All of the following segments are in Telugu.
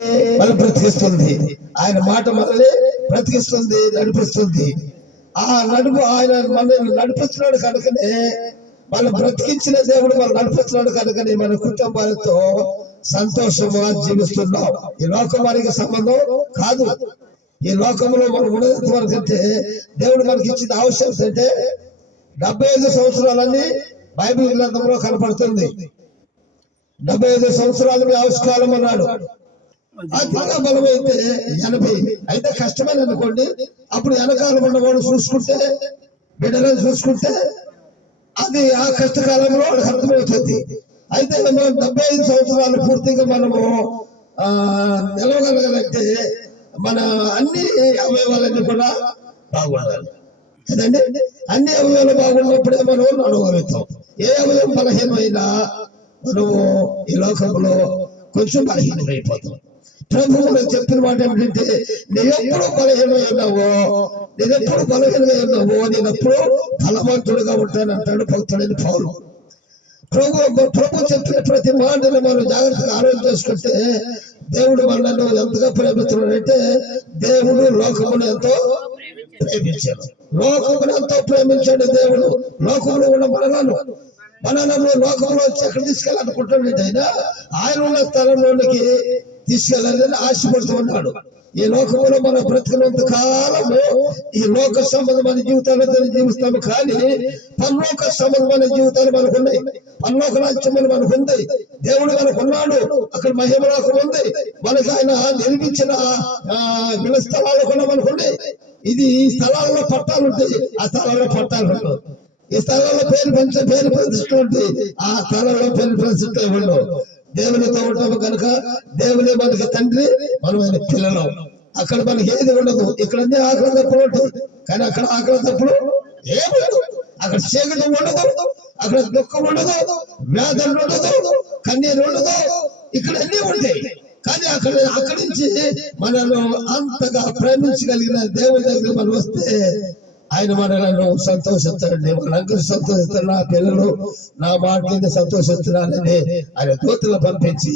మనం బ్రతికిస్తుంది. ఆయన మాట మనల్ని బ్రతికిస్తుంది, నడిపిస్తుంది. ఆ నడుపు ఆయన మనల్ని నడిపిస్తున్నాడు కనుకనే, మనం బ్రతికించిన దేవుడు మనం నడిపిస్తున్నాడు కనుకనే మన కుటుంబాలతో సంతోషంగా జీవిస్తున్నాం. ఈ లోకం మనకి సంబంధం కాదు. ఈ లోకంలో మనం ఉన్నంత వరకంటే దేవుడు మనకి ఇచ్చిన ఆవశ్యకత అంటే 75 సంవత్సరాలని బైబిల్ గ్రంథంలో కనపడుతుంది. 75 సంవత్సరాలు మీ ఆవిష్కారం అన్నాడు. అది బాగా బలమైతే 80 అయితే కష్టమని అనుకోండి. అప్పుడు వెనకాల ఉన్నవాడు చూసుకుంటే, బిడ్డలను చూసుకుంటే అది ఆ కష్టకాలంలో వాళ్ళకి అర్థమవుతుంది. అయితే మనం 75 సంవత్సరాలు పూర్తిగా మనము నిలవగలగాలంటే మన అన్ని అవయవాలన్నీ కూడా బాగుండాలి కదండి. అన్ని అవయవాలు బాగున్నప్పుడే మనం నడవగలుగుతాం. ఏ అవయవం బలహీనమైనా మనము ఈ లోకంలో కొంచెం బలహీనమైపోతాం. ప్రభువు చెప్పిన మాట ఏమిటంటే, నేనెప్పుడు బలహీనమై ఉన్నావో, నేనెప్పుడు బలవంతుడుగా ఉంటానంటాడు భక్తుడైన పౌలు. ప్రభు చెప్పిన ప్రతి మాటను మనం జాగ్రత్తగా ఆలోచన చేసుకుంటే, దేవుడు మనల్ని ఎంతగా ప్రేమిస్తున్నాడంటే, దేవుడు లోకమును ఎంతో ప్రేమించాడు. లోకమును ఎంతో ప్రేమించాడు దేవుడు. లోకంలో ఉన్న మనలను లోకంలో ఎక్కడ తీసుకెళ్ళాలనుకుంటున్నాడు. ఆయన ఉన్న స్థలంలోనికి తీసుకెళ్ళాలని ఆశపడుతూ ఉన్నాడు. ఈ లోకంలో మనం బ్రతికినంత కాలము ఈ లోక సంబంధమైన జీవితాలతో జీవిస్తాము. కానీ పరలోక సంబంధమైన జీవితాలు మనకున్నాయి. పరలోక రాజ్యములు మనకుంది. దేవుడు మనకున్నాడు. అక్కడ మహిమలోకం ఉంది. మనకు ఆయన నిర్మించిన వీళ్ళ స్థలాలు కూడా మనకున్నాయి. ఇది ఈ స్థలాల్లో పట్టాలు ఉంటాయి. ఆ స్థలాల్లో పట్టాలు ఉండవు. ఈ స్థలాల్లో పేరు ప్రతిష్ట ఉంటుంది. ఆ స్థలాల్లో పేరు ప్రతిష్ట ఉండవు. దేవునితో ఉంటాము కనుక దేవునే మనకి తండ్రి, మనం ఆయన పిల్లలు. అక్కడ మనకి ఏది ఉండదు. ఇక్కడ అన్ని ఆకలి తప్పులు ఉంటాయి. కానీ అక్కడ ఆకలి తప్పులు ఏముండదు. అక్కడ చీకటి ఉండదు. అక్కడ దుఃఖం ఉండదు. వ్యాధులు ఉండదు. కన్నీరు ఉండదు. ఇక్కడ అన్ని ఉంటాయి. కానీ అక్కడి నుంచి మనల్ని అంతగా ప్రేమించగలిగిన దేవుని దగ్గర మనం వస్తే ఆయన మనలను సంతోషిస్తాడండి. వాళ్ళందరూ సంతోషిస్తారు. నా పిల్లలు నా మాట మీద సంతోషిస్తున్నారని ఆయన దూతలు పంపించి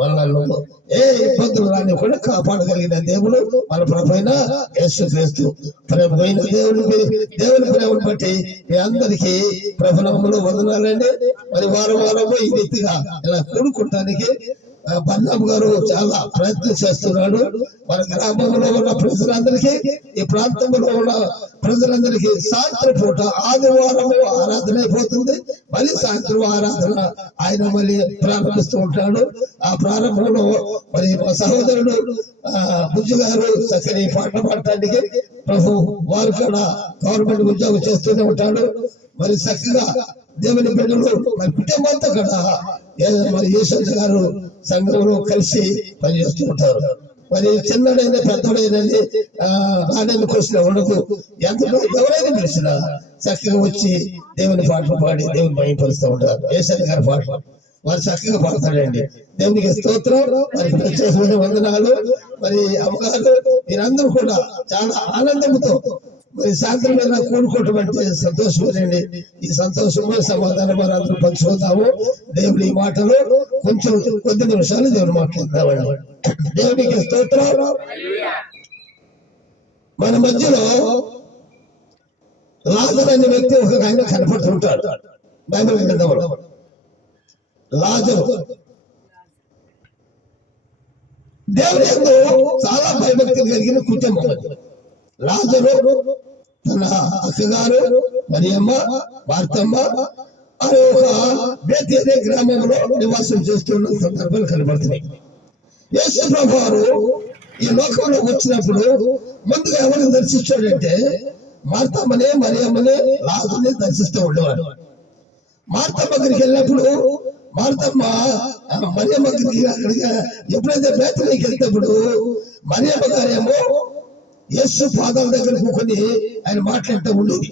మనల్ని ఏ ఇబ్బందులు రాని కూడా కాపాడగలిగిన దేవుడు మన ప్రభువైన యేసుక్రీస్తు. ప్రభువైన దేవుని ప్రేమను బట్టి మీ అందరికీ ప్రభునామములో వందనాలండి. మరి వారము ఈ రీతిగా ఇలా కూడుకుంటానికి బన్నాం గారు చాలా ప్రయత్నం చేస్తున్నాడు. మన గ్రామంలో ఉన్న ప్రజలందరికీ, ఈ ప్రాంతంలో ఉన్న ప్రజలందరికీ సాయంత్రం పూట ఆదివారము ఆరాధన అయిపోతుంది. మళ్ళీ సాయంత్రం ఆరాధన ఆయన మళ్ళీ ప్రారంభిస్తూ ఉంటాడు. ఆ ప్రారంభంలో మరి మా సహోదరుడు బుజ్జు గారు చక్కని పాటలు పాడటానికి ప్రభు వారు కూడా గవర్నమెంట్ ఉద్యోగం చేస్తూనే ఉంటాడు. మరి చక్కగా దేవుని బిడ్డలు మరి కుటుంబంతో కూడా మరి యేసయ్య గారు సంఘంలో కలిసి పనిచేస్తూ ఉంటారు. మరి చిన్నడైనా పెద్దడైనా రాణి క్వశ్చన్ ఉండదు. ఎవరైనా పిలిచినా చక్కగా వచ్చి దేవుని పాటలు పాడి దేవుని భయపరుస్తూ ఉంటారు. యేసయ్య గారి పాటలు వారు చక్కగా పాడతాడండి. దేవునికి స్తోత్రం. మరి ప్రత్యేకమైన వందనాలు. మరి అమ్మగారు మీరందరూ కూడా చాలా ఆనందంతో మరి సాయంత్రం మీద కూడుకోవటం అంటే సంతోషమేనండి. ఈ సంతోషమైన సమాధానం మనం అందరూ పంచుకుందాము. దేవుని ఈ మాటలు కొద్ది నిమిషాలు దేవుని మాట్లాడదామండి. దేవునికి స్తోత్రం. మన మధ్యలో లాజరు అనే వ్యక్తి ఒక ఆయన కనపడుతుంటాడు బైబిల్ గ్రంథంలో. లాజరు దేవుని యందు చాలా భయభక్తి కలిగిన కుటుంబం. లాజరు తన అక్కగారు మరియమ్మ, మార్తమ్మ అనే ఒక బేతేలే గ్రామంలో నివాసం చేస్తున్న సందర్భాలు కనబడుతున్నాయి. యేసు ప్రభువారు ఈ లోకంలో వచ్చినప్పుడు ముందుగా ఎవరిని దర్శించాడంటే మార్తమ్మనే, మరియమ్మనే, లాజరుని దర్శిస్తూ ఉండేవాడు. మార్తమ్మ దగ్గరికి వెళ్ళినప్పుడు మార్తమ్మ మరియమ్మ దగ్గరికి అక్కడికి ఎప్పుడైతే బేతేలేకి వెళ్తేప్పుడు మరియమ్మ గారేమో యేసు పాదాల దగ్గర కూకొని ఆయన మాట్లాడుతూ ఉండేది.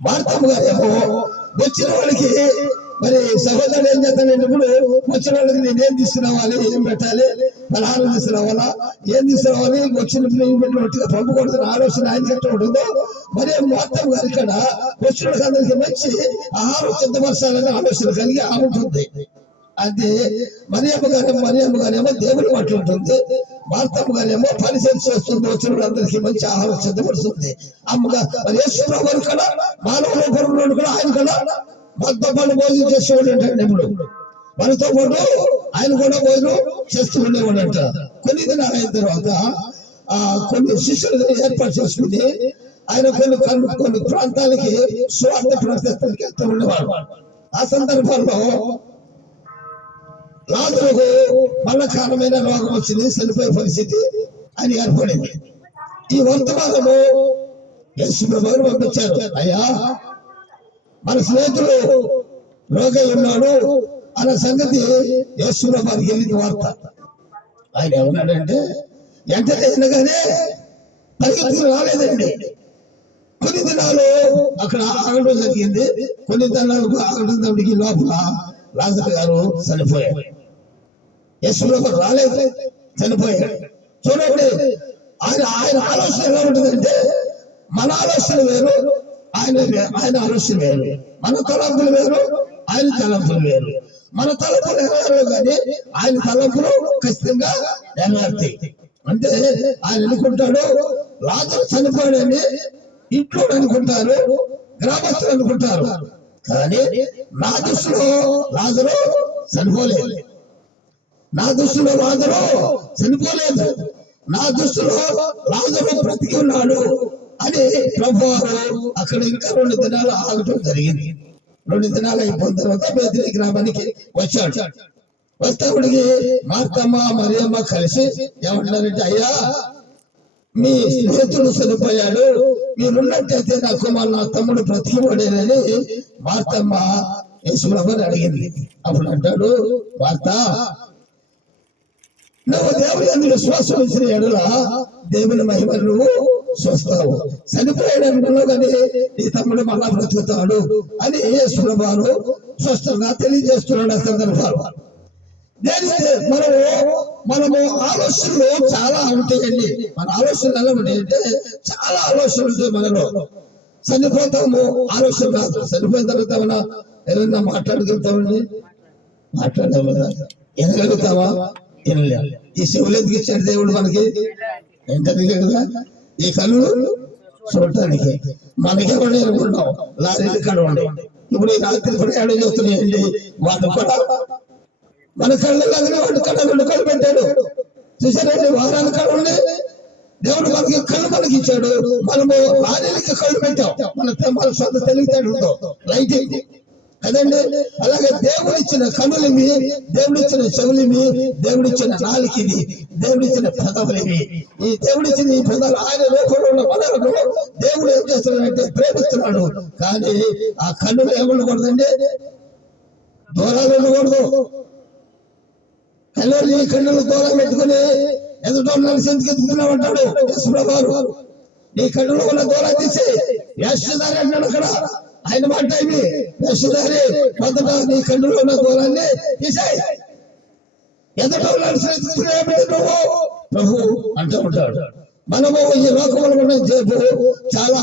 మార్తమ్మ గారేమో వచ్చిన వాళ్ళకి మరి సహోదరుడు ఏం చేస్తానప్పుడు వచ్చిన వాళ్ళకి నేనేం తీసుకురావాలి, ఏం పెట్టాలి, పలహారం తీసుకురావాలా, ఏం తీసుకురావాలి, వచ్చినప్పుడు ఏం పెట్టినట్టుగా పంపకూడదని ఆలోచన ఆయన ఎట్లా ఉంటుందో మరి మార్తమ్మ గారి ఇక్కడ వచ్చిన వాళ్ళకి అందరికి మంచి ఆహారం సిద్ధపరచాలనే ఆలోచన కలిగి ఉంటుంది. అది మరియమ్మ గారేమో దేవుని మాట ఉంటుంది, మార్తమ్మ గారేమో పరిచయం చేస్తుంది, వచ్చిన వాళ్ళందరికీ మంచి ఆహారం సిద్ధపడుతుంది. అమ్మగా మరి యేసు ప్రభువు కూడా మానవ రూపంలో కూడా ఆయన కూడా మనతో పాటు భోజనం చేసేవాడు అంటాడు. ఇప్పుడు మనతో పాటు ఆయన కూడా భోజనం చేస్తూ ఉండేవాడు అంట. కొన్ని దినాలు అయిన తర్వాత కొన్ని శిష్యులు ఏర్పాటు చేసుకుని ఆయన కొన్ని ప్రాంతాలకి స్వార్థ ప్రవర్తనకి వెళ్తూ ఉండేవాడు. ఆ సందర్భంలో లాజరుకు మరణకాలమైన రోగం వచ్చింది, చనిపోయే పరిస్థితి ఆయన ఏర్పడింది. ఈ వర్తమానము యేసు ప్రభువును పంపించారు. అయ్యా, మన స్నేహితుడు రోగి ఉన్నాడు అన్న సంగతి యేసు ప్రభువుకి వెళ్ళింది వార్త. ఆయన ఏమన్నాడంటే వెంటనే వినగానే పరిగెత్తుకుని రాలేదండి. కొన్ని దినాలు అక్కడ ఆగడం జరిగింది. కొన్ని దినాలకు ఆగడం జరిగి లోపల లాజరు గారు చనిపోయాడు. యేసు ప్రభువు రాలేదు, చనిపోయాడు. చూడండి, ఆయన ఆలోచన ఎలా ఉంటుందంటే మన ఆలోచన వేరు, ఆయన ఆలోచన వేరు, మన తలంపులు వేరు, ఆయన తలంపులు వేరు. మన తలంపులు నెరవేరు కానీ ఆయన తలంపులు ఖచ్చితంగా నెరవేరుతాయి. అంటే ఆయన అనుకుంటాడు లాజరు చనిపోయాడని ఇంట్లో అనుకుంటారు, గ్రామస్తులు అనుకుంటారు. కానీ నా దృష్టిలో లాజరు చనిపోలేదు, నా దృష్టిలో లాజరు చనిపోలేదు, నా దృష్టిలో లాజరు బ్రతికి ఉన్నాడు అని ప్రభువు అక్కడ ఇంకా 2 దినాలు ఆగటం జరిగింది. 2 దినాలు అయిపోయిన తర్వాత బేతనీ గ్రామానికి వచ్చాడు. వస్తేప్పటికి మార్తమ్మ మరియమ్మ కలిసి ఏమంటున్నారంటే, అయ్యా, మీ స్నేహితుడు చనిపోయాడు, మీరున్నట్టయితే నా తమ్ముడు బ్రతికిపడేనని మార్తమ్మ యేసు ప్రభువుని అడిగింది. అప్పుడు అంటాడు, మార్త, నువ్వు దేవుని యందు విశ్వాసం ఇచ్చిన ఎడల దేవుని మహిమ నువ్వు చూస్తావు. చనిపోయాడు అనుకున్నావు కానీ నీ తమ్ముడు మళ్ళా బ్రతుకుతాడు అని యేసు ప్రభువు స్పష్టంగా తెలియజేస్తున్నాడు. ఆ సందర్భాలు మనము ఆలోచనలు చాలా ఉంటాయండి. మన ఆలోచనలు ఎలా ఉంటాయంటే చాలా ఆలోచనలు ఉంటాయి మనలో. చనిపోతాము ఆలోచన కాదు, చనిపోయిన తర్వాత ఏమన్నా మాట్లాడగలుగుతామండి? మాట్లాడదాము కదా, వినగలుగుతావా? వినలే. ఈ చెవులు ఎందుకు ఇచ్చాడు దేవుడు మనకి? ఏంటది కదా, ఈ కళ్ళు చూడటానికి. మనకేమన్నా అనుకుంటాం లారీలు కడ ఉండే. ఇప్పుడు ఈ రాత్రి ప్రయాణం చేస్తున్నాయండి, వాళ్ళు కూడా మన కళ్ళు లాగానే వాడు కళ్ళ 2 కళ్ళు పెట్టాడు. చూసారండి, వారాల కళ్ళు ఉండి దేవుడు మనకి కళ్ళు మనకి ఇచ్చాడు. మనము లారీలకి కళ్ళు పెట్టాం. మన సొంత తెలివితేటలతో లైటింగ్ కదండి. అలాగే దేవుడిచ్చిన కనులివి, దేవుడిచ్చిన చెవులివి, దేవుడిచ్చిన నాలుకది, దేవుడిచ్చిన పెదవులివి. ఈ దేవుడిచ్చిన ఈ పెదవులు ఆయన రూపంలో ఉన్న మనలను దేవుడు ఏం చేస్తున్నాడంటే ప్రేమిస్తున్నాడు. కానీ ఆ కన్నులు ఏముండకూడదండి, దూరాలు ఉండకూడదు. కళ్ళు ఈ కన్నులు దూరం పెట్టుకుని ఎదుటో నడిచేందుకు ఎదుగుతున్నావు అంటాడు యేసు ప్రభువు. నీ కన్నులు ఉన్న దూరం తీసి వేషధారి అంటాడు అక్కడ. ఆయన మాట ఇవి, వేషధారి మొదట నీ కన్నులు ఉన్న దూరాన్ని తీసేయి, ఎదుటో నడిచేందుకు నువ్వు ప్రభు అంటూ ఉంటాడు. మనము ఈ లోకంలో ఉన్న చేపు చాలా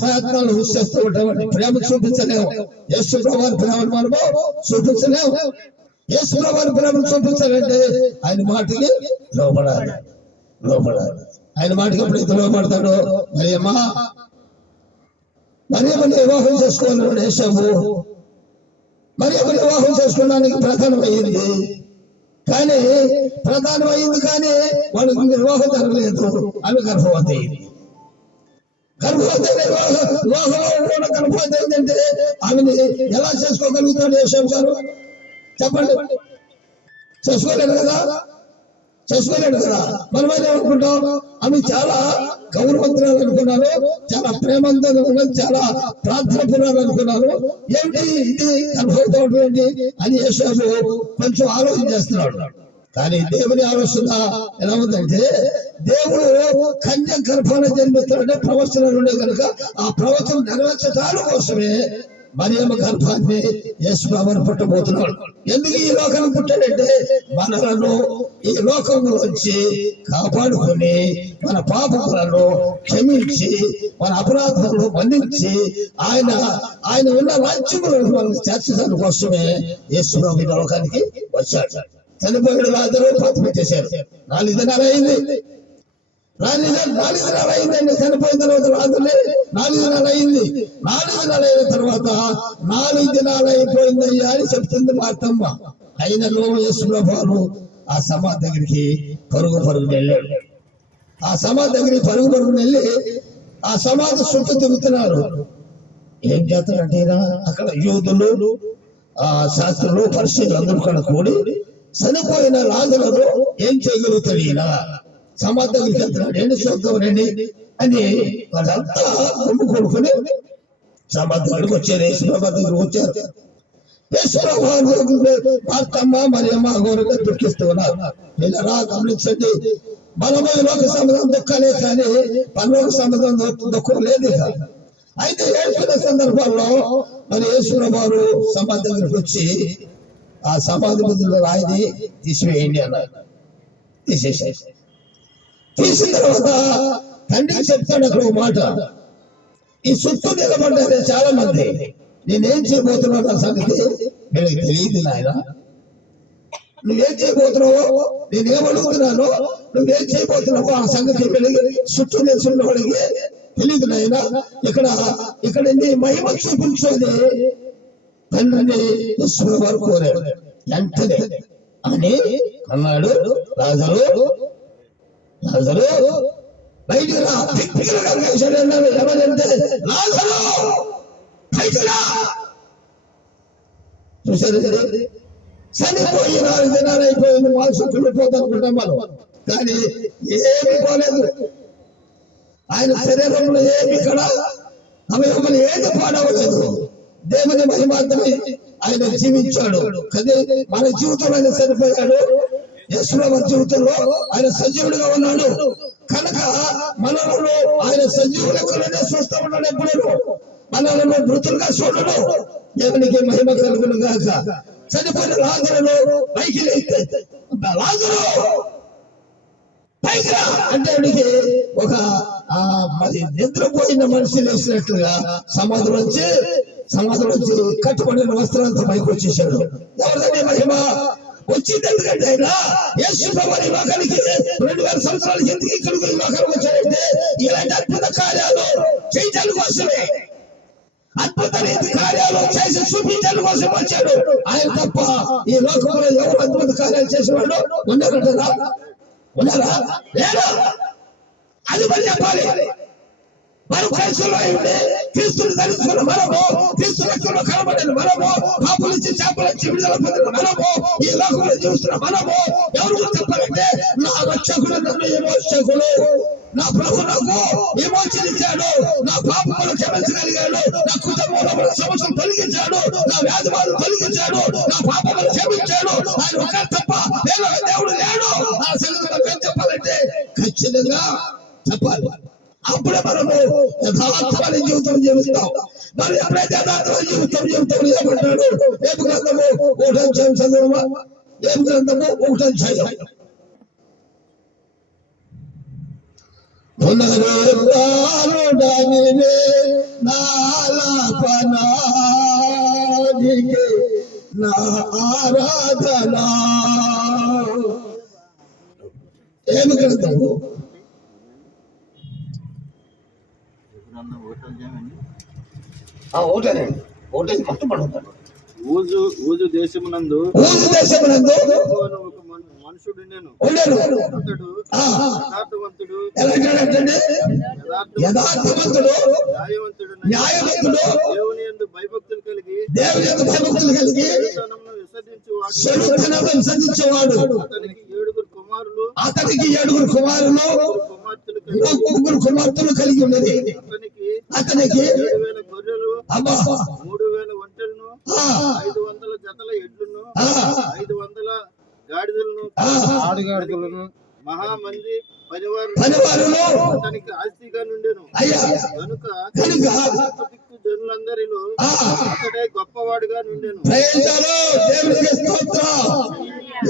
ప్రయత్నాలు చేస్తూ ఉంటామండి. ప్రేమ చూపించలేము, యేసు ప్రభువు ప్రేమను మనము చూపించలేము. యేసు ప్రభువు ప్రేమను చూపించాలంటే ఆయన మాటకి లోపడాలి. ఆయన మాటకి ఎప్పుడైతే లోపడతాడో, మరియమ్మని వివాహం చేసుకోవాలన్నాడు యేసయ్య. మరియమ్మని వివాహం చేసుకోవడానికి ప్రధానమైంది కానీ వాళ్ళకి వివాహం జరగలేదు. ఆమె గర్భవతి అయింది. వివాహంలో గర్భవతి అయిందంటే ఆమెని ఎలా చేసుకోగలుగుతాడు యేసయ్య గారు? చెప్పండి. చేసుకోలేడు కదా. మనమైనా అనుకుంటాం ఆమె చాలా గౌరవంతురాలు అనుకున్నాను, చాలా ప్రేమంతురాలు, చాలా ప్రార్థనపురాలు అనుకున్నాను. ఏమిటి ఇది గర్భవతి ఏంటి అని యేసయ్య కొంచెం ఆలోచన చేస్తున్నాడు. కానీ దేవుని ఆలోచన ఎలా ఉందంటే, దేవుడు కన్య గర్భాన్ని జన్మిస్తాడంటే ప్రవచనాలు ఉండే కనుక ఆ ప్రవచనం నెరవేర్చడాల కోసమే మరియమ్మ గర్భాన్ని యేసు ప్రభువును పుట్టబోతున్నాడు. ఎందుకు ఈ లోకానికి పుట్టాడంటే మనలను ఈ లోకంలోంచి కాపాడుకొని మన పాపములను క్షమించి మన అపరాధములను మన్నించి ఆయన ఉన్న రాజ్యములను మనం చేర్చడానికి కోసమే యేసు ప్రభు ఈ లోకానికి వచ్చాడు. చనిపోయిన లాజరు పాతి పెట్టేశారు. 4 దినాలు అయింది. 4 దినాలు అయిందండి. చనిపోయిన తర్వాత రాజులే 4 దినాలు అయింది. 4 దినాలు అయిన తర్వాత 4 దినాలు అయిపోయిందయ్యా అని చెప్తుంది మా అత్తమ్మ. అయినను యేసు ప్రభువు ఆ సమాధి దగ్గరికి పరుగు వెళ్ళాడు. ఆ సమాధి దగ్గరికి పరుగు వెళ్ళి ఆ సమాధి చుట్టూ తిరుగుతున్నారు. ఏం చేస్తారంటే అక్కడ యూదులు, శాస్త్రులు, పరిశీలు అందరూ కూడా కూడి చనిపోయిన లాజరును ఏం చేయగలుగుతాడు ఈయన సమాధి దగ్గరికి వెళ్తున్నాడు. ఏంటి చూద్దాం రండి అని వాళ్ళంతా గుమ్ము కొడుకుని సమాధి దగ్గరికి వచ్చారు. యేసుప్రభు దగ్గరికి వచ్చారు. యేసుప్రభు మరియమ్మ ఘోరంగా దుఃఖిస్తూ ఉన్నారు. వీళ్ళరా గమనించండి, మనము ఈ లోక సంబంధం దుఃఖాలే కానీ పరలోక సంబంధం దుఃఖం లేదు. అయితే ఏడుస్తున్న సందర్భంలో మరి యేసుప్రభు సమాధి దగ్గరికి వచ్చి ఆ సమాధి బదులు రాయిని తీసివేయండి అన్నారు. తీసిన తర్వాత తండ్రికి చెప్తాడు అక్కడ ఒక మాట. ఈ చుట్టూ నిలబడ్డారు చాలా మంది. నేనేం చేయబోతున్నావు నా సంగతి వీళ్ళకి తెలియదు నాయన. నువ్వేం చేయబోతున్నావో నేనేం అడుగుతున్నానో నువ్వేం చేయబోతున్నావో ఆ సంగతి వీళ్ళకి చుట్టూ నిల్చున్న వాడికి తెలియదు నాయన. ఇక్కడ నీ మహిమ చూపించేది తండ్రిని యేసు వారు కోరాడు. వెంటనే అని అన్నాడు, లాజరు బయటికి రా. ఎవరంటే లాజరు బయటికి రా. చూసారు, చనిపోయి 4 దినాలు అయిపోయింది. మనసు కుళ్ళిపోతా అనుకుంటాం మనం, కానీ ఏమి పోలేదు. ఆయన శరీరంలో ఏమి ఇక్కడ అవయవములు ఏది పాడవలేదు. దేవుని మహిమార్థమై ఆయన జీవించాడు. కానీ మన జీవితంలో ఆయన చనిపోయాడు. యేసు ప్రభు జీవితంలో ఆయన సజీవుడిగా ఉన్నాడు కనుక మనలో ఆయన సజీవు లెక్కలోనే చూస్తూ ఉన్నాడు. ఎప్పుడు మనలో మృతులుగా చూడడు. దేవునికి మహిమ కలుగును గాక. చనిపోయిన లాజరును పైకి లాజరు పైకి రా అంటే వాడికి ఒక మరి నిద్రపోయిన మనిషి లేచినట్లుగా సమాధిలో వచ్చి కట్టుబడిన వస్త్రాలతో పైకి వచ్చేసాడు. ఎవరిదండి మహిమ వచ్చింది? ఎందుకంటే ఆయన యేసు ప్రభువు ఈ లోకానికి 2000 సంవత్సరాల కిందకి ఇక్కడికి ఈ లోకానికి వచ్చాడంటే ఇలాంటి అద్భుత కార్యాలు చేయటానికి కోసమే, అద్భుత రీతి కార్యాలు చేసి చూపించడానికి కోసం వచ్చాడు. ఆయన తప్ప ఈ లోకంలో ఎవరు అద్భుత కార్యాలు చేసేవాడు ఉన్నారా? లేరు. అది మరి చెప్పాలి. మనం క్రైస్తవులు ఉండి క్రీస్తుని ధరించుకున్న మనము, క్రీస్తు రక్తంలో కనబడిన మనము, పాపుల నుంచి చేపల నుంచి విడుదల పొందిన మనము, ఈ లోకంలో జీవిస్తున్న మనము ఎవరు చెప్పాలంటే నా రక్షకుడు నన్ను విమోచకుడు, నా ప్రభు నాకు విమోచన ఇచ్చాడు, నా పాపములు క్షమించగలిగాడు, నా కుటుంబంలో సమస్యలు తొలగించాడు, నా వ్యాధి బాధలు తొలగించాడు, నా పాపములు క్షమించాడు. ఆయన ఒక తప్ప వేరొక దేవుడు లేడు. ఆ సంగతి చెప్పాలంటే ఖచ్చితంగా చెప్పాలి. అప్పుడే మనము యథార్థమైన జీవితం జీవిస్తాం. మరి ఎప్పుడైతే యథార్థమైన జీవితం ఏమంటాడు? ఏపు గ్రంథము 1వ అధ్యాయం చదువు. ఏపు గ్రంథము 1వ అధ్యాయం. పునరుద్ధానుడనివే నాలాపనా నీకే నా ఆరాధన. ఏమి గ్రంథము? ఒకటేనండి మొత్తం పడుతాడు. ఊజు దేశమునందు మనుషుడు యథార్థవంతుడు, న్యాయవంతుడు, దేవుని యందు భయభక్తులు కలిగి విసర్జించేవాడు. అతనికి 7 కుమారులు 3 కుమార్తెలు కలిగి ఉన్నది. అతనికి 7,000 గొర్రెలు, 3,000 ఒంటెలను, 500 జతల ఎడ్లను, 500 గాడిదలను, మహామంది పనివారు పనివారులు అతనికి ఆస్తిగా నుండెను. అయ్యా కనుక కనుక దిక్కు జనులందరిలో ఆ, అతడే గొప్పవాడుగా నుండెను. ప్రయోజనాలు దేవునికి స్తోత్రం.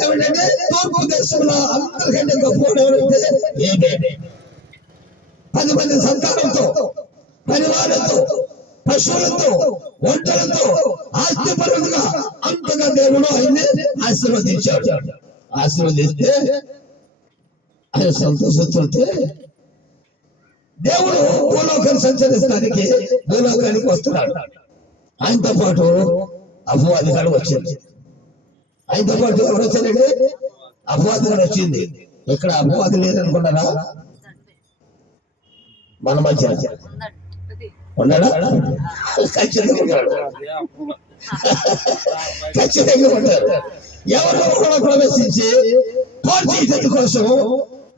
ఏమిటంటే తూర్పు దేశంలో అందరికంటే గొప్పవాడు ఎవరంటే ఏబే. 10 మంది సంతానంతో, పరివారంతో, పశువులతో, ఒంటలతో, ఆస్తిపరులుగా అంతగా దేవుడు ఆయన్ని ఆశీర్వదించాడు. ఆశీర్వదిస్తే ఆయన సంతోషిస్తుంటే దేవుడు భూలోకాన్ని సంచరిస్తానికి భూలోకానికి వస్తున్నాడు. ఆయనతో పాటు అపవాదిగాడు వచ్చింది. ఆయనతో పాటు ఎవరు వచ్చారండి? అపవాదిగాడు వచ్చింది. ఇక్కడ అపవాది లేదనుకున్నారా? మన మధ్య ఉన్నాడా? ఖచ్చితంగా ఉన్నాడు. ఖచ్చితంగా ఉంటారు. ఎవరో కూడా ప్రవేశించి పాటు చేయడం కోసం,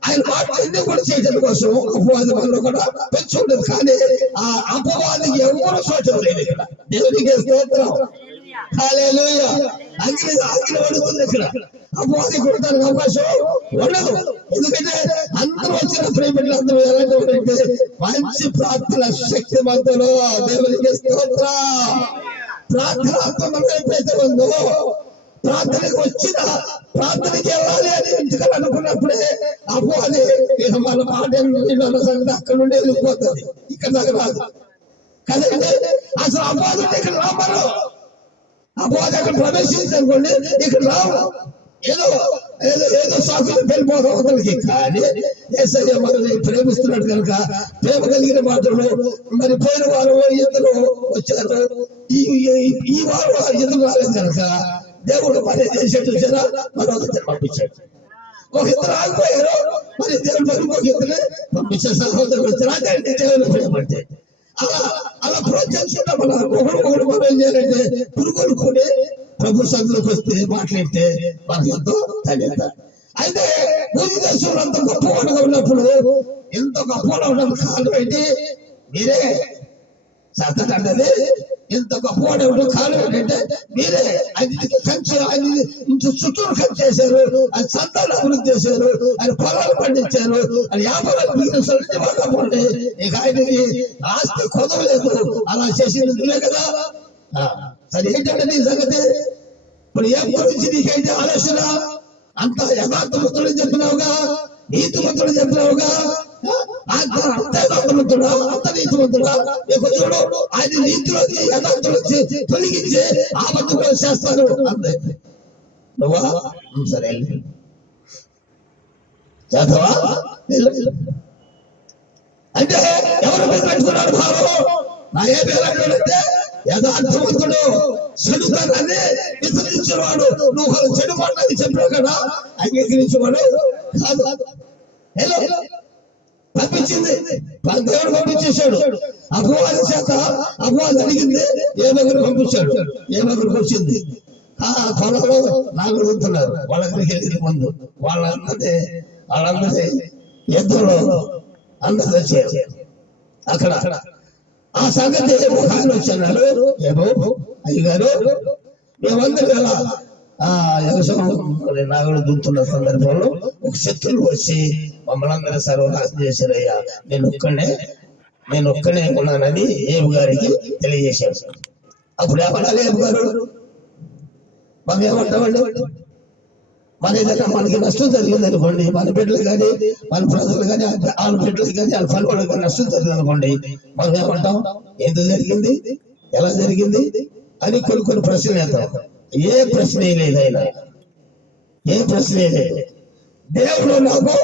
ఆయన మాట కూడా చేయడం కోసం అపవాది మనలో కూడా పెంచి ఉండదు. కానీ ఆ అపవాదికి ఎవరు చోటం లేదు ఇక్కడ. దేవునికి స్తోత్రం. హల్లెలూయా. అగ్ని పడుతుంది ఇక్కడ. అపవాది కొడతానికి అవకాశం ఉండదు. ఎందుకంటే అందరూ వచ్చిన ప్రేమికులు అందరూ ఎలాంటి ఉంటే మంచి ప్రార్థన శక్తి మధ్యలో దేవునికి స్తోత్రం. ప్రార్థన ఎప్పుడైతే ఉందో ప్రార్థనకు వచ్చిన ప్రార్థనకి వెళ్ళాలి అని ఎందుకని అనుకున్నప్పుడే అపవాది ఇక మన మాట సంగతి అక్కడ నుండి వెళ్ళిపోతుంది. ఇక్కడ దాకా రాదు కదండి. అసలు అపవాది ఇక్కడ రామరు. అపవాది అక్కడ ప్రవేశించనుకోండి, ఇక్కడ రావు. ఏదో ఏదో ఏదో సాకులు వెళ్ళిపోతాం అతనికి. కానీ యేసయ్య మనల్ని ప్రేమిస్తున్నాడు కనుక ప్రేమ కలిగిన మాటలు మరి పోయిన వారం ఇద్దరు వచ్చారు, ఈ వారం ఇద్దరు రాలేదు కనుక దేవుడు మరి చేసేట్టు మరొక పంపించాడు. ఒక ఇద్దరు ఆగిపోయారు, మరి దేవుడు మరి ఒక ఇద్దరు పంపించే సహోదరులు వచ్చారు. అదే దేవుడు ప్రేమంటే. అలా అలా ప్రోత్సహించుకుంటా ఒకడు మనం ఏం చేయాలంటే పురుగొనుకొని ప్రభు సందులోకి వస్తే మాట్లాడితే మనకు ఎంతో ధన్యత. అయితే భూమి దేశంలో అంత గొప్పవాడుగా ఉన్నప్పుడు ఎంత గొప్పవాడు ఉన్నప్పుడు కాలం ఏంటి? మీరే సత్తది. ఎంత గొప్పవాడు ఎవరు కాలం ఏంటంటే మీరే ఆయనకి కంచి, ఆయన ఇంటి చుట్టూరు కంచేశారు, ఆయన సంతానం అభివృద్ధి చేశారు, ఆయన పొలాలు పండించారు, ఆయన వ్యాపారాలు బిజినెస్ ఇక ఆయనకి ఆస్తి కొదవలేదు. అలా చేసింది నువ్వే కదా. సరే ఏంటంటే నీ సంగతి ఇప్పుడు ఏం గురించి నీకైతే ఆలోచన? అంత యథార్థవంతుడు చెప్పినావుగా, నీతివంతుడు చెప్పినావుగా. అంత యథార్థవంతుడా, అంత నీతివంతుడా? నీకు చూడు, ఆయన నీతిలోకి యథార్థులు తొలగించి ఆబద్ధంగా చేస్తాను అంతే. నువ్వా? సరే చేస్తావా? అంటే ఎవరు మీద పెట్టుకున్నాడు భావం? నా ఏ పేరంటే యథార్థవంతుడు, చెడుతనాన్ని విసరించేవాడు. నువ్వు చెడు పడినది చెప్పావు కదా, అంగీకరించేవాడు కాదు. హలో పంపించింది దేవుడు పంపించేశాడు. అపవాది చేత అపవాది అడిగింది, ఏ దగ్గర పంపించాడు. ఏ దగ్గరకు వచ్చింది? ఆ పొలంలో నాగులు ఉంటున్నారు. వాళ్ళ దగ్గరికి వెళ్ళింది ముందు. వాళ్ళందరి ఎద్దులో అందరు తెచ్చారు. అక్కడ ఆ సంగతి ఒక ఆయన వచ్చాడు. ఏమో అయ్యగారు, మేమందరూ ఎలా నాగులు దుంతున్న సందర్భంలో ఒక శత్రువు వచ్చి మమ్మల్ని అందరూ సర్వనాశనం చేశారయ్యా, నేను ఒక్కనే ఉన్నానని ఏబు గారికి తెలియజేశాడు. అప్పుడు ఏమన్నా ఏబు గారు మనం ఏమంటామండి? మన ఏదైనా మనకి నష్టం జరిగింది అనుకోండి, మన బిడ్డలు కానీ, మన ప్రజలు కానీ, వాళ్ళ బిడ్డలు కానీ, వాళ్ళ పనులు కానీ నష్టం జరిగింది అనుకోండి, మనం ఏమంటాం? ఎందుకు జరిగింది, ఎలా జరిగింది అని కొన్ని ప్రశ్నలు వేద్దాం. ఏ ప్రశ్న లేదైనా, ఏ ప్రశ్న లేదు. దేవుడు నాకు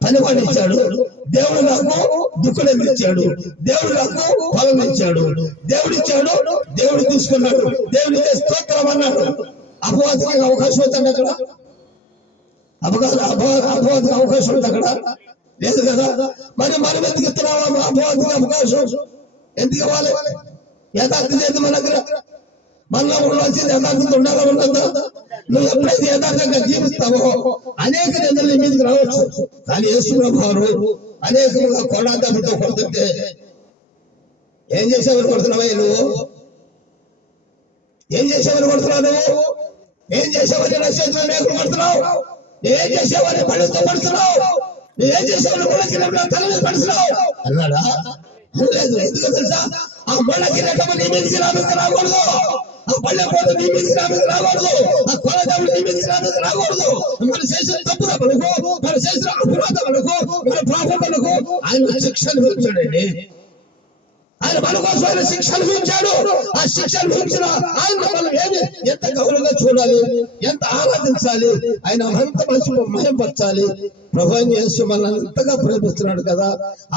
పనివాడు ఇచ్చాడు, దేవుడు నాకు దుఃఖం ఇచ్చాడు, దేవుడు నాకు ఫలం ఇచ్చాడు, దేవుడు ఇచ్చాడు, దేవుడు తీసుకున్నాడు, దేవుడికి స్తోత్రం అన్నాడు. అపవాదికి అవకాశం అవుతుంది అక్కడ? అపవాదికి అవకాశం ఉంది అక్కడ? లేదు కదా. మరి మనం ఎందుకు ఇస్తున్నావా అపవాదికి అవకాశం? ఎందుకు ఇవ్వాలి? యథార్థత లేదు మన దగ్గర. మనలో ఉండాల్సింది యథార్థత ఉండాలా ఉండదా? నువ్వు ఎప్పుడైతే యథార్థంగా జీవిస్తావో అనేక నిందలు మీదకి రావచ్చు. కానీ యేసు ప్రభువు వారు అనేకంగా కొడాదెబ్బతో కొడుతుంటే ఏం చేసేవారు కొడుతున్నావా నువ్వు? ఏం చేసేవారు కొడుతున్నావు? నువ్వు ఏం చేసేవారు? రక్షించిన మేకులు కొడుతున్నావు. ఏం చేసేవాడిని పళ్ళతో పడుతున్నావు, ఏం చేసేవాడిని ముళ్ళకి తల మీద పడుతున్నావు అన్నాడా? లేదు. ఎందుకు తెలుసా? ఆ ముళ్ళకి రకము నీ మీదకి రాకూడదు, ఆ పళ్ళె పోటు నీ మీదకి రాకూడదు, ఆ కొలదవుడు నీ మీదకి రాకూడదు. మనం చేసిన తప్పుల మనకు, మనం చేసిన అపరాధ మనకు, మన పాపం మనకు ఆయన శిక్ష అనుభవించాడండి. ఆయన మన కోసం ఆయన శిక్ష అనుభవించాడు. ఆ శిక్ష అనుభవించిన ఆయన మనం ఏమి ఎంత గౌరవంగా చూడాలి, ఎంత ఆరాధించాలి, ఆయన అంత మనసు మహింపరచాలి. ప్రభువైన యేసు మనల్ని ఎంతగా ప్రేమిస్తున్నాడు కదా.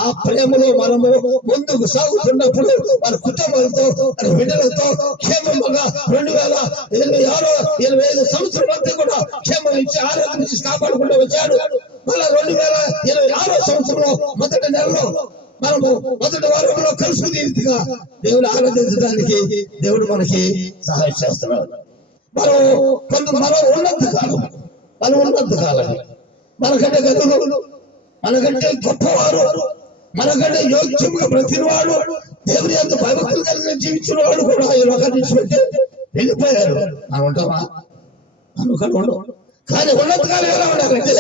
ఆ ప్రేమలో మనము ముందుకు సాగుతున్నప్పుడు మన కుటుంబాలతో, మన బిడ్డలతో క్షేమంగా 2026-25 సంవత్సరం అంతా కూడా క్షేమం ఇచ్చి ఆరోగ్యం ఇచ్చి కాపాడుకుంటూ వచ్చాడు. మళ్ళా 2026 సంవత్సరంలో మొదటి నెలలో మనము మొదటి వారంలో కలిసి రీతిగా దేవుని ఆరాధించడానికి దేవుడు మనకి సహాయం చేస్తున్నాడు. మనం ఉన్నంత కాలం మనకంటే గతులు, మనకంటే గొప్పవారు, మనకంటే యోగ్యంగా ప్రతివాడు, దేవుని యొక్క భయభక్తులు కలిగిన జీవించిన వాడు కూడా ఈ లోకాన్ని విడిచిపెట్టి వెళ్ళిపోయారు. మనం ఉంటామా? అనుకని ఉండవు. కానీ ఉన్నంతకాలం ఎలా ఉండాలంటే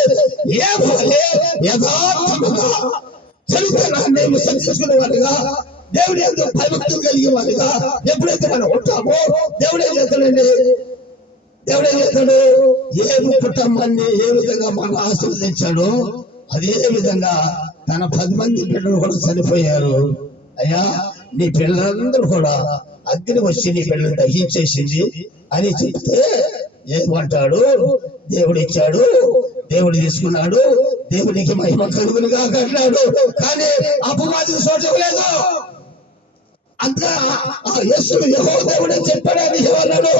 యథార్థముగా చరిత్రాన్ని సంచరించుకునే వారిగా, దేవుడి ఎంతో భయభక్తులు కలిగే వారిగా ఎప్పుడైతే మనం ఉంటామో దేవుడు ఏం చేస్తాడు? ఏ కుటుంబాన్ని ఏ విధంగా మనం ఆశీర్వదించాడో అదే విధంగా తన 10 మంది బిడ్డలు కూడా చనిపోయారు. అయ్యా, నీ పిల్లలందరూ కూడా అగ్ని వచ్చి నీ పిల్లలు దహించేసింది అని చెప్తే ఏమంటాడు? దేవుడు ఇచ్చాడు, దేవుడు తీసుకున్నాడు, దేవునికి మహిమ కలుగునుగా కట్టాడు. కానీ అపవాదికి చోటు లేదు. అంతా యెహోవా దేవుడే చెప్పాడని ఏమన్నాడు?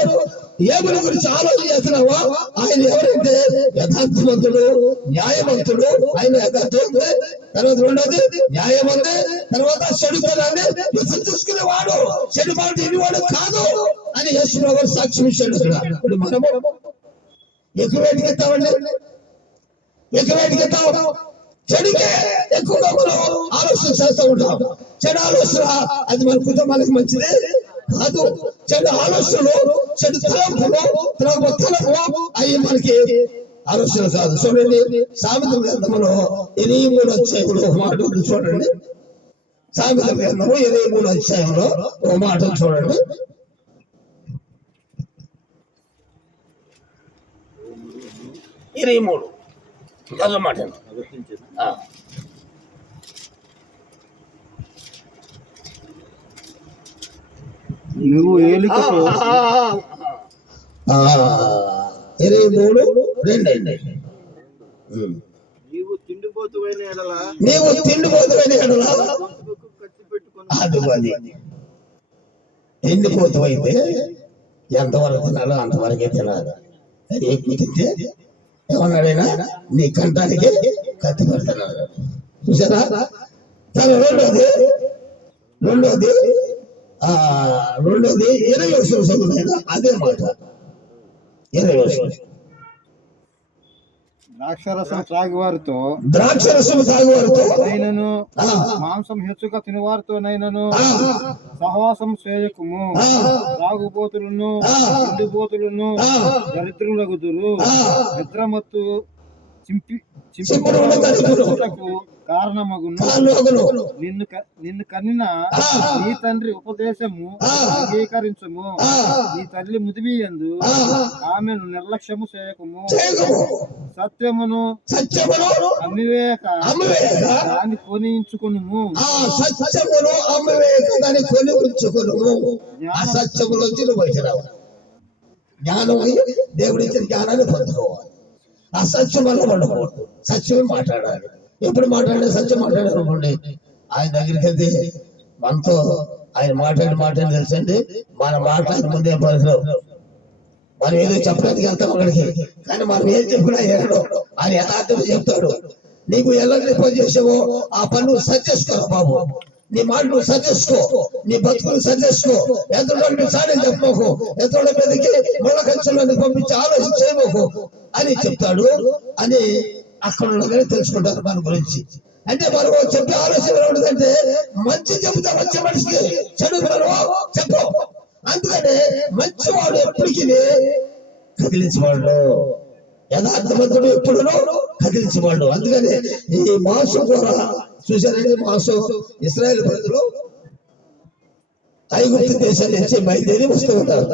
ఏముల గురించి ఆలోచన చేస్తున్నావా? ఆయన ఎవరంటే యథార్థవంతుడు, న్యాయవంతుడు. ఆయన యథార్థం ఉంది, తర్వాత రెండోది న్యాయం ఉంది, తర్వాత చెడుతనాన్ని చూసుకునేవాడు, చెడుబాటు ఇనివాడు కాదు అని యేసు ప్రభువు సాక్ష్యం ఇచ్చాడు. ఇప్పుడు మనము ఎక్కువేటికి ఎత్తాం, చెడుకే ఎక్కువగా మనం ఆలోచన చేస్తూ ఉంటాం. చెడు ఆలోచన అది మన కుటుంబానికి మంచిది కాదు. చెడు ఆలోచనలు, చెడు తలంపులు, తలపు అవి మనకి ఆలోచన కాదు. చూడండి, సామెతల గ్రంథంలో 23వ అధ్యాయంలో ఒక మాట ఉంది చూడండి. సామెతల గ్రంథము 23వ అధ్యాయంలో ఒక మాట చూడండి. 23 మాట. నువ్వు ఏలికతో 23:2 నీవు తిండిపోతువైన ఎడల అది తిండిపోతువైతే ఎంతవరకు తినాలో అంతవరకే తినాలి. అది ఎక్కువ తింటే ఏమన్నాడైనా నీ కంఠానికి కత్తి పెడుతున్నాడు. చూసారా? రెండోది 20వ చదువునైనా అదే మాట. 20వ ద్రాక్షరసం త్రాగువారితో నైనను మాంసం హెచ్చుగా తినువారితో నైనను సహవాసం చేయకుము. త్రాగుబోతులను, తిండిపోతులను దరిద్రులగుదురు. నిద్రమత్తు చింపుటకు కారణమగును. నిన్ను కనిన నీ తండ్రి ఉపదేశము అంగీకరించుము. నీ తల్లి ముదిమియందు ఆమెను నిర్లక్ష్యము చేయకుము. సత్యమును అమ్మివేక దాన్ని కొనించుకును. జ్ఞానం దేవుడి ఇచ్చిన జ్ఞానాన్ని పొందుకోవాలి. అసత్యం వల్ల ఉండకూడదు, సత్యమే మాట్లాడాలి. ఎప్పుడు మాట్లాడే సత్యం మాట్లాడాలనుకోండి, ఆయన దగ్గరికి వెళ్తే మనతో ఆయన మాట్లాడి తెలుసండి. మన మాట్లాడిన ముందే పరిస్థితులు మనం ఏదో చెప్పడానికి వెళ్తాం అక్కడికి, కానీ మనం ఏం చెప్పినా ఏడో ఆయన యథార్థం చెప్తాడు. నీకు ఎలాంటి పని చేసావో ఆ పని నువ్వు సరి చేసుకోరా బాబు. నీ మాట నువ్వు సరి చేసుకో, నీ బతుకులు సరి చేసుకో. ఎంతో సాడే చెప్పకు, ఎంతో మీదకి ముళ్ళ కంచెలను పంపించి ఆలోచన చేయబోకు అని చెప్తాడు అని అక్కడ ఉండగానే తెలుసుకుంటారు మన గురించి. అంటే మనం చెప్పే ఆలోచన ఉండదంటే మంచి చెబుతా మంచి మనిషికి, చెడు చెప్పు. అందుకనే మంచివాడు ఎప్పటికీ కదిలించేవాడు. యథార్థవంతుడు ఎప్పుడూ కదిలించబడు. అందుకని ఈ మాంసం ద్వారా చూశారండి, మాంసం ఇశ్రాయేలు ప్రజలు ఐగుప్తు దేశం నుంచి బయలుదేరి వస్తూ ఉంటారు.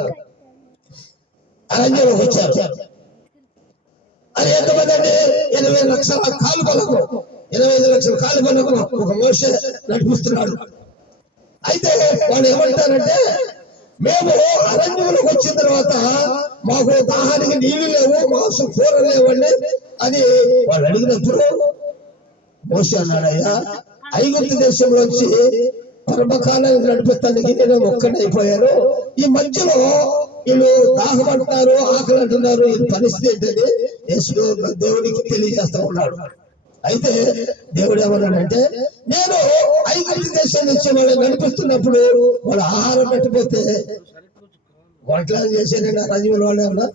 అరణ్యంలోకి వచ్చారు. అది ఎంతమంది అంటే 80 లక్షల కాలు బలము, 25 లక్షల కాలు బలము ఒక మోషే నడిపిస్తున్నాడు. అయితే వాళ్ళు ఏమంటారంటే, మేము అరణ్యంలోకి వచ్చిన తర్వాత మాకు దాహానికి నీళ్లు లేవు, మాంసం కూర లేవండి అని వాళ్ళు అడిగినప్పుడు మోషే అన్నాడయ్యా, ఐగుప్తు దేశంలోంచి పరమకాలానికి నడిపిస్తానికి నేను ఒక్కడైపోయాను. ఈ మధ్యలో వీళ్ళు దాహం అంటున్నారు, ఆకలి అంటున్నారు, ఇది పరిస్థితి ఏంటని యేసు దేవుడికి తెలియజేస్తా ఉన్నాడు. అయితే దేవుడు ఏమన్నాడంటే, నేను ఐగుప్తు దేశం నుంచి వాళ్ళు నడిపిస్తున్నప్పుడు వాళ్ళు ఆహారం పెట్టిపోతే వంటలు చేశారండి ఆ రాజ్యంలో వాళ్ళు ఏమన్నా.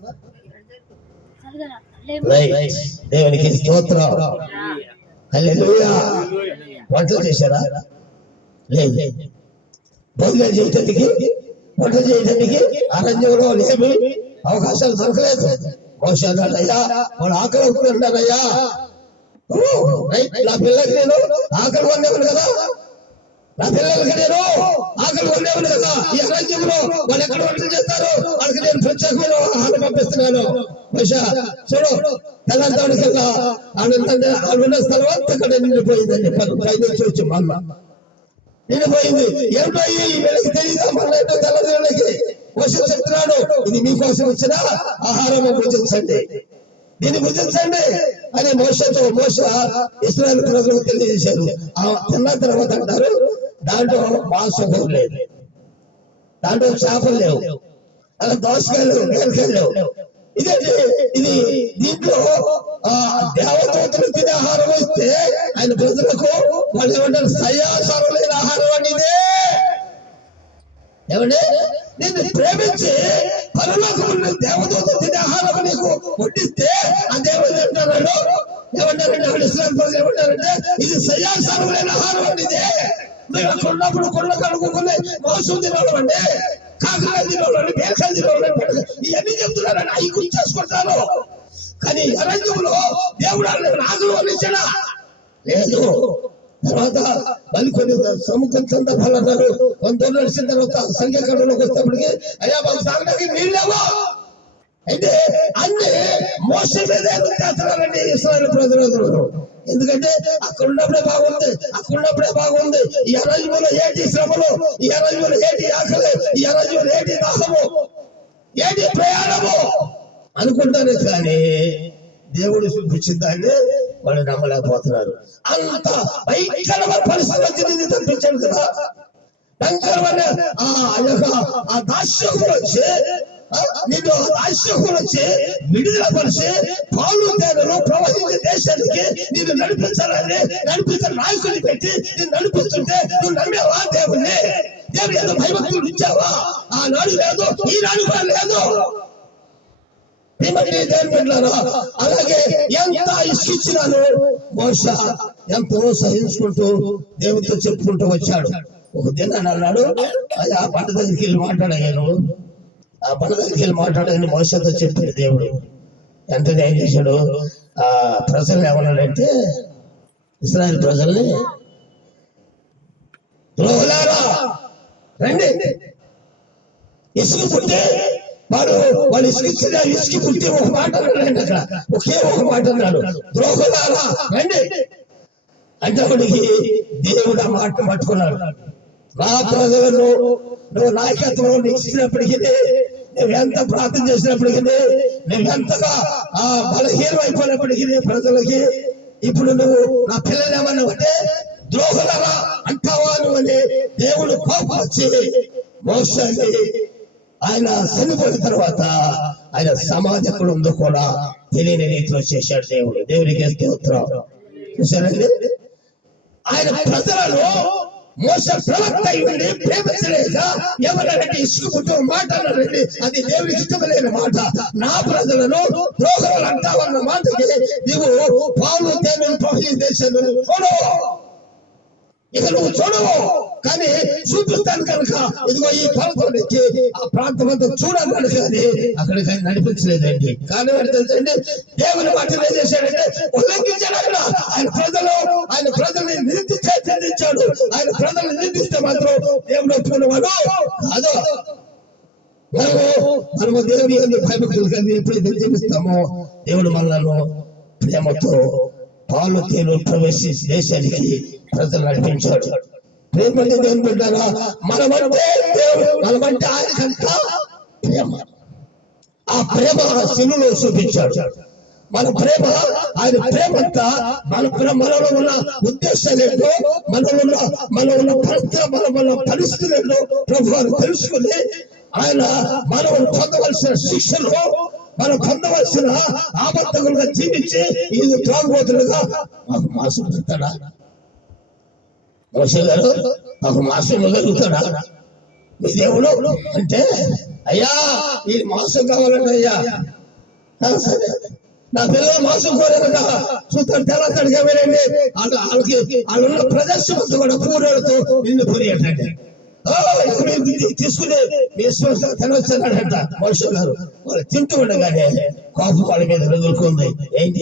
దేవునికి స్తోత్రం, హల్లెలూయా. వంటలు చేశారా? లేదు. భోజనం చేయటానికి, వంట చేయడానికి అరణ్యంలో ఏమి అవకాశాలు దొరకలేదు. మోషే అన్నాడు, అయ్యా వాళ్ళు ఆకలి అవుతున్నారయ్యా, నా పిల్లలకి నేను ఆకలి వండేవాడు కదా, నా పిల్లలకి నేను ఆకలి వండేవాడు కదా, ఈ అరణ్యంలో వాళ్ళు ఎక్కడ వంటలు చేస్తారు, వాళ్ళకి నేను ప్రత్యేకమైన ఆహారం పంపిస్తున్నాను. మోషే చూడు, తెల్లంతోడికల్లా ఆడున్న స్థలం అంతా అక్కడ నిండిపోయిందండి. పైనుంచి వచ్చి మళ్ళా నిండిపోయింది. ఏమిటో ఈ వీళ్ళకి తెలియదా, మళ్ళీ ఏంటో తెల్లది వీళ్ళకి. మోషే చెప్తున్నాడు, ఇది మీకోసం ఇచ్చిన ఆహారం భుజించండి, దీన్ని భుజించండి అని మోషే ఇశ్రాయేలు ప్రజలకు తెలియజేశారు. తిన్న తర్వాత అంటారు, దాంట్లో మాంసం లేదు, దాంట్లో చేపలు లేవు, అలా దోసకాయలు లేవు, బీరకాయలు లేవు. ఇది దీంట్లో దేవదూతలు తినే ఆహారం ఇస్తే ఆయన ప్రజలకు వాళ్ళు ఏమంటారు, సయాసారం లేని ఆహారం అని ఇదే. ఏమండి, నిన్ను ప్రేమించి పరలోకమున్న దేవదూత తినే ఆహారం నీకు వడ్డిస్తే ఆ దేవుడు ఏమంటారు, వాళ్ళు ఇశ్రాయేలు ప్రజలు ఏమంటారంటే, ఇది సయాసారం లేని ఆహారం అని ఇదే. మేము అక్కడ ఉన్నప్పుడు కొండ కడుక్కుని మోసం తినడం అంటే, కాకరాలు తినవాళ్ళు, బీరకాయలు తినవాళ్ళు, ఇవన్నీ చెప్తున్నారని అవి గుర్చేసుకుంటారు. కానీ అరణ్యంలో దేవుడు ఆకలి వల్లించడా లేదు. తర్వాత మరికొన్ని సముద్రం సందర్భాలు అన్నారు. 100 నడిచిన తర్వాత సంఖ్యాకాలంలోకి వచ్చేప్పటికి, అయ్యా మాకు తాగడానికి నీళ్ళేవో. అయితే అన్ని మోసం మీద చేస్తున్నారండి ఇశ్రాయేలు ప్రజలందరూ. ఎందుకంటే అక్కడ ఉన్నప్పుడే బాగుంది, ఈ అరణ్యంలో ఏంటి శ్రమలు, ఈ అరణ్యంలో ఏంటి ఆకలి, ఈ అరణ్యంలో ఏంటి దాహము, ఏంటి ప్రయాణము అనుకుంటారు. కానీ దేవుడు చూపించిందాన్ని వాళ్ళు నమ్మలేకపోతున్నారు. అంత భయంకరమైన పరిస్థితి తప్పించాడు కదా. భయంకరమైన ఆ దాస్యకులు వచ్చి నిన్ను దాస్యకులు వచ్చి విడుదల పరిచి పాలు తేనెలు ప్రవహించే దేశానికి నిన్ను నడిపించిన నాయకుని పెట్టి నేను నడిపిస్తుంటే నువ్వు నమ్మేవా దేవుణ్ణి? దేవుడు ఏదో భయభక్తులు ఇచ్చావా? ఆనాడు లేదు, ఈనాడు కూడా లేదు. అలాగే ఎంత ఇసుకిచ్చినాను మోషే ఎంతో సహించుకుంటూ దేవుడితో చెప్పుకుంటూ వచ్చాడు. ఒక దినాన్ని అన్నాడు, ఆ బండ దగ్గరికి వెళ్ళి మాట్లాడాను, ఆ బండ దగ్గరికి వెళ్ళి మాట్లాడని మోషేతో చెప్పాడు దేవుడు. వెంటనే ఏం చేశాడు, ఆ ప్రజల్ని ఏమన్నాడంటే, ఇశ్రాయేలు ప్రజల్ని, ద్రోహులారా రండి, ఇసుకు పుట్టి వాళ్ళు ఇసుకి పుట్టి ఒక మాట అన్నాడు. అక్కడ ఒకే ఒక మాట అన్నాడు, ద్రోహులారా రండి అంటే వాడికి దేవుడు ఆ మాట పట్టుకున్నాడు. నా ప్రజలను నువ్వు నాయకత్వం ఇచ్చినప్పటికీ, నువ్వు ఎంత ప్రార్థన చేసినప్పటికీ, నువ్వు ఎంతగా బలహీనం అయిపోయినప్పటికీ ప్రజలకి, ఇప్పుడు నువ్వు నా పిల్లలు ఏమన్నావు అంటే ద్రోహులరా అంటావా నువ్వు అని దేవుడు కోపం వచ్చి మోషేని ఆయన చనిపోయిన తర్వాత ఆయన సమాధి ఎక్కడ ఉందో కూడా తెలియని రీతిలో చేశాడు దేవుడు. దేవునికి స్తోత్రం. చూసారండి, ఆయన ప్రజలను మోస ప్రవక్త అయ్యండి ప్రేమించలేక ఎవరంటే ఇసుకుపుట్టు మాట అన్నారండి. అది దేవునికి ఇష్టమైన మాట. నా ప్రజలను ద్రోహులు అంటావన్న మాటకి నీవు పాలు తేనెలు ప్రవహించే దేశాలను చూడు. ఇక నువ్వు చూడవు కానీ చూపిస్తాను కనుక ఇదిగో ఈ పర్వతం నుంచి ఆ ప్రాంతం అంతా చూడాలి కనుక అని అక్కడికి ఆయన నడిపించలేదండి. కానీ వాడు తెలుసండి, దేవుని మాటలు ఏం చేశాడంటే ఉల్లంఘించాడు. అక్కడ ఆయన ప్రజల్ని నిందించాడు. ఆయన ప్రజల్ని నిందిస్తే మాత్రం దేవుడు ఒప్పుకునేవాడు కాదు. మనము దేవుని ఎందుకు భయభక్తులు కానీ ఎప్పుడైతే జీవిస్తామో దేవుడు మనలను ప్రేమతో పాలు తేలు ప్రవేశించి దేశానికి ప్రజలు నడిపించాడు. ప్రేమంటే దేవుని బిడ్డారా, మనమంటే ఆయనకంతా ప్రేమ. ఆ ప్రేమ శిలువలో చూపించాడు. మన ప్రేమ, ఆయన ప్రేమంతా మనలో ఉన్న ఉద్దేశాలు ఏంటో, మనలో ఉన్న పరిస్థితులు ఏంటో ప్రభు తెలుసుకుని ఆయన మనం పొందవలసిన శిక్షలు, మనం పొందవలసిన ఆబద్ధకులుగా జీవించి ఇది త్రాగుబోతులుగా మాకు మాసం పెడతాడా? మోషే గారు మాకు మాసం కలుగుతాడా మీ దేవుడు అంటే, అయ్యా ఈ మాసం కావాలంటే అయ్యా సరే నా పిల్లలు మాసం కోరేదట చూస్తాడు తెల్లతాడుగా వెళ్ళండి వాళ్ళున్న ప్రదర్శన కూడా పూరేలతో నిన్ను పూరేటండి తీసుకునే తినొచ్చాడంట మనుషులు గారు. వాళ్ళు తింటూ ఉండగానే కోపం వాళ్ళ మీద రగులుకుంది. ఏంటి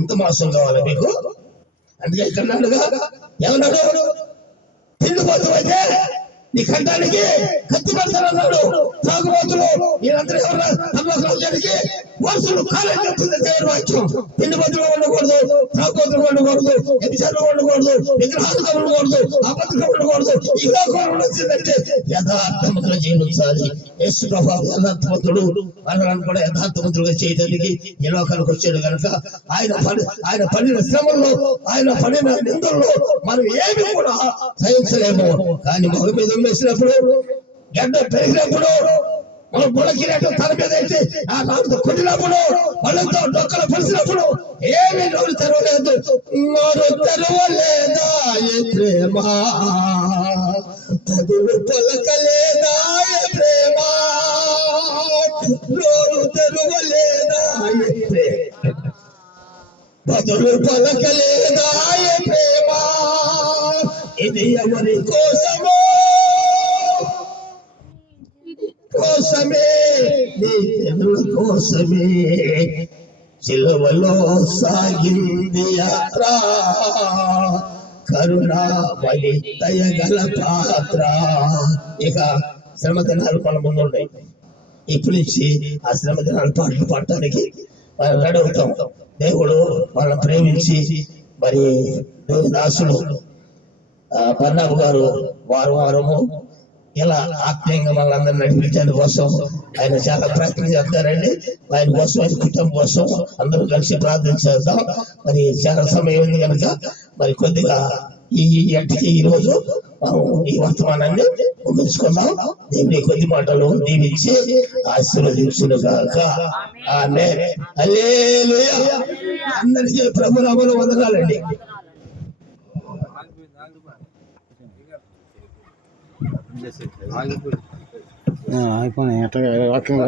ఇంత మాసం కావాలి మీకు? అందుకే ఇక్కడ ఏమన్నాడు, తిండిపోతూ అయితే నీ కంటానికి కత్తి పెడతానన్నాడు. తాగుబోతులు వీళ్ళందరూ ఎవరు రాజ్యానికి వరుసలు కాలం చెప్తుంది దేవుని వాక్యం. తిండిపోతులు ఉండకూడదు, తాగుబోతులు ఉండకూడదు, వ్యభిచారులు ఉండకూడదు, విగ్రహాలుగా ఉండకూడదు, అబద్ధంగా ఉండకూడదు. ఈ లోకంలో ఉండొచ్చిందంటే యథార్థవంతులు జీవించాలి. యేసు ప్రభువు యథార్థవంతుడు, మనలను కూడా యథార్థవంతులుగా చేయడానికి ఈ లోకానికి వచ్చాడు కనుక ఆయన పడిన శ్రమల్లో, ఆయన పడిన నిందల్లో మనం ఏమి కూడా సహించలేము. కానీ మగ మీద వేసినప్పుడు, గడ్డ పెరిగినప్పుడు, మనం ముడకినట్టు తల మీద అయితే ఆ నాలుగు కొట్టినప్పుడు, వాళ్ళతో డొక్కలు పరిచినప్పుడు ఏమి నోరు తెరవలేదు. నోరు తెరవలేదా ప్రేమ, తదులు పలకలేదా ప్రేమ, నోరు తెరవలేదా బదులు పలకలేదా ప్రేమ, ఇది ఎవరి కోసమో కోసమే నీ ఎదురు కోసమే సిలువలో సాగింది యాత్ర, కరుణామయి దయగల పాత్ర. ఇక శ్రమ దినాలు మన ముందు ఉన్నాయి. ఇప్పటి నుంచి ఆ శ్రమ దినాలు పాటలు పాడటానికి మనం రెడీ అవుతాం. దేవుడు వాళ్ళని ప్రేమించి మరి దాసుడు పర్ణాబు గారు వారము ఇలా ఆత్మీయంగా మనందరూ నడిపించడం కోసం ఆయన చాలా ప్రయత్నం చేస్తారండి. ఆయన కోసం, ఆయన కుటుంబం కోసం అందరూ కలిసి ప్రార్థన చేద్దాం. మరి చాలా సమయం ఉంది కనుక మరి కొద్దిగా ఈ రోజు మనం ఈ వర్తమానాన్ని ముగించుకుందాం. దేవుని కొద్ది మాటలు దీవించి ఆశీర్వదించుగాక. ఆమేన్. హల్లెలూయా. అందరికీ ప్రభు నామములో వందనాలండి. అయిపోయినాయి ఎట్లా వాక్యం